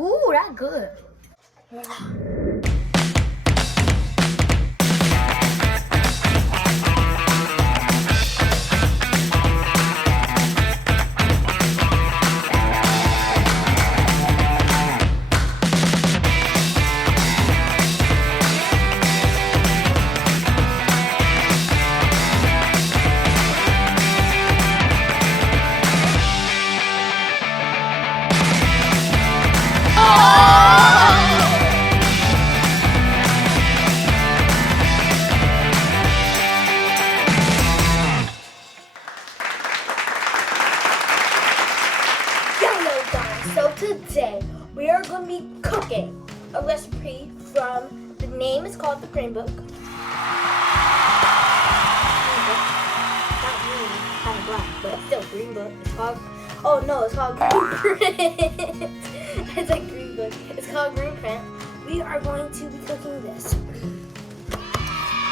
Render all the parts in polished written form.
Ooh, that's good. So today we are going to be cooking a recipe from, the name is called the Green Book. Not green, kind of black, but still Green Book. It's called, oh no, it's called Green Print. It's like Green Book. It's called Green Print. We are going to be cooking this.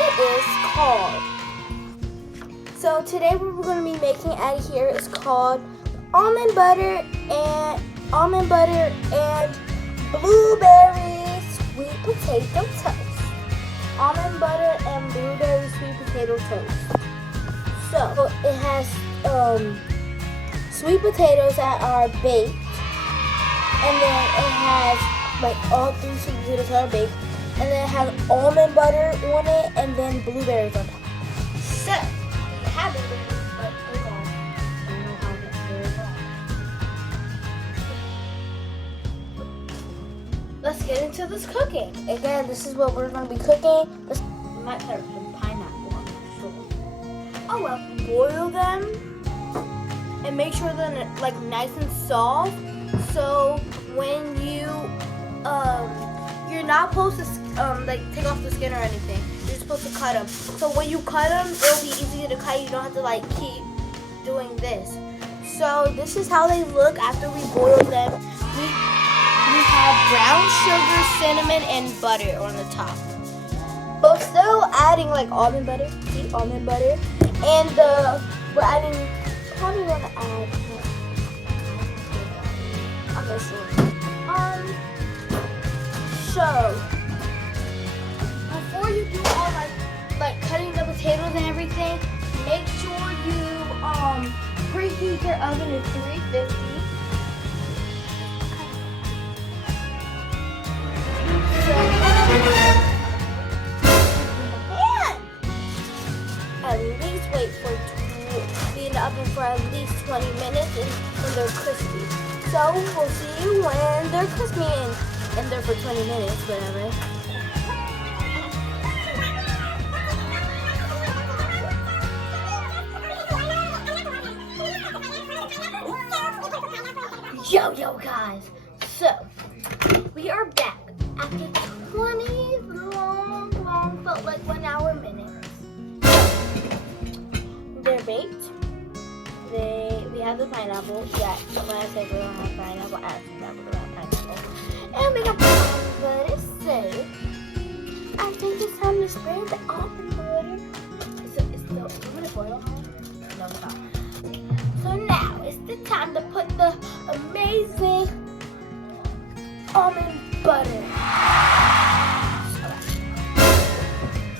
It is called, so today what we're going to be making out of here is called almond butter and blueberry sweet potato toast. Almond butter and blueberry sweet potato toast. So it has sweet potatoes that are baked, and then it has like all 3 sweet potatoes that are baked, and then it has almond butter on it, and then blueberries on top. So we have blueberries, but we're gone. I don't know how to get very. Let's get into this cooking. Again, this is what we're going to be cooking. We might put some pineapple on it, sure. Oh well, boil them and make sure they're like nice and soft. So when you're not supposed to like take off the skin or anything. You're supposed to cut them. So when you cut them, it'll be easier to cut. You don't have to like keep doing this. So this is how they look after we boil them. We have brown sugar, cinnamon, and butter on the top. But still adding like almond butter. See, almond butter. And we're adding, probably want to add, I'm not sure. So before you do all like cutting the potatoes and everything, make sure you preheat your oven to 350. At least wait for be in the oven for at least 20 minutes when they're crispy. So we'll see you when they're crispy and they're for 20 minutes, whatever. Yo guys, so we are back after 20 long, felt like 1 hour minutes. They're baked. We have the pineapple. Yeah, when I say we don't have pineapple, I actually have pineapple. And we got the almond butter. So I think it's time to spray the almond butter. I'm gonna boil hard. No, it's not. So now it's the time to put the amazing almond butter.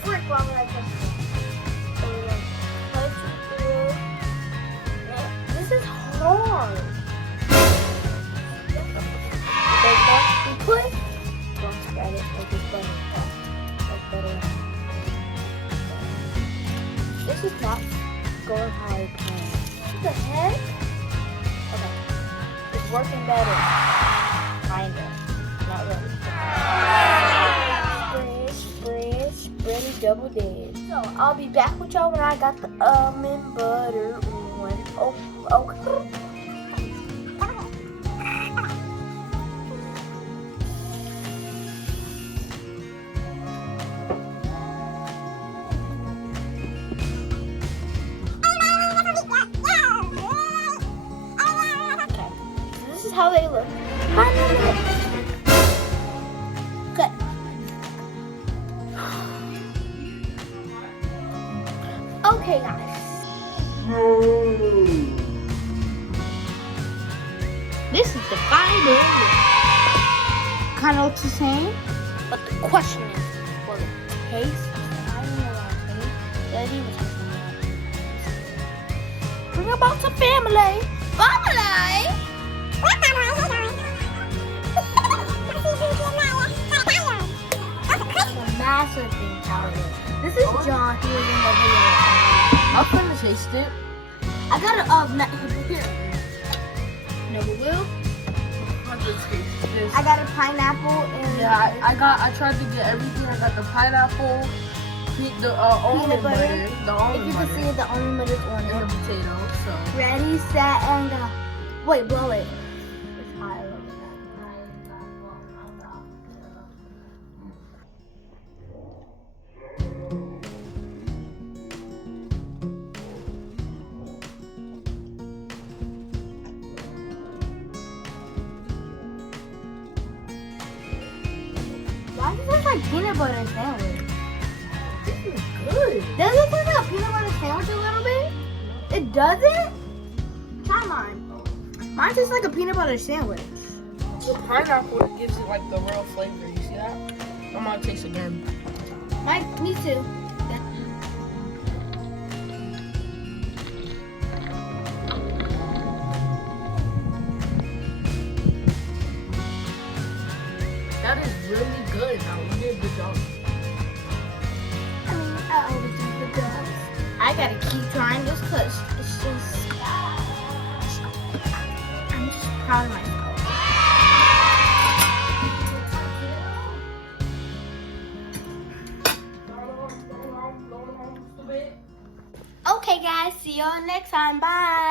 Frick, why would I touch it? This is hard. Don't spread it, like this butter. Like butter. This is not going how I planned. What the heck? Okay. It's working better. Kinda. Not really. Spread it double did. So I'll be back with y'all when I got the almond butter on. Oh. How they look. Good. Okay, guys. This is the final look. kind of looks the same. But the question is, will it taste? I don't know what it tastes. Does it even taste like that? Bring about some family. Family? Massive thing powder. This is John. He was in the video. I'm gonna taste it. I got a here. Never will. I'm gonna taste this. I got a pineapple and I tried to get everything. I got the pineapple, the almond butter, the almond if you butter, can see it, the almond butter is on and the it. potato. So Ready, set, and go. Wait, blow it. It's high. Why does it taste like peanut butter sandwich? this is good. Does it taste like a peanut butter sandwich a little bit? It doesn't? Try mine. Mine tastes like a peanut butter sandwich. The pineapple gives it like the real flavor. You see that? I'm gonna taste again. Mine, me too. That is really good. Now you did a good job. I always do the best. I gotta keep trying this because it's just, I'm just proud of myself. Okay guys, see y'all next time. Bye.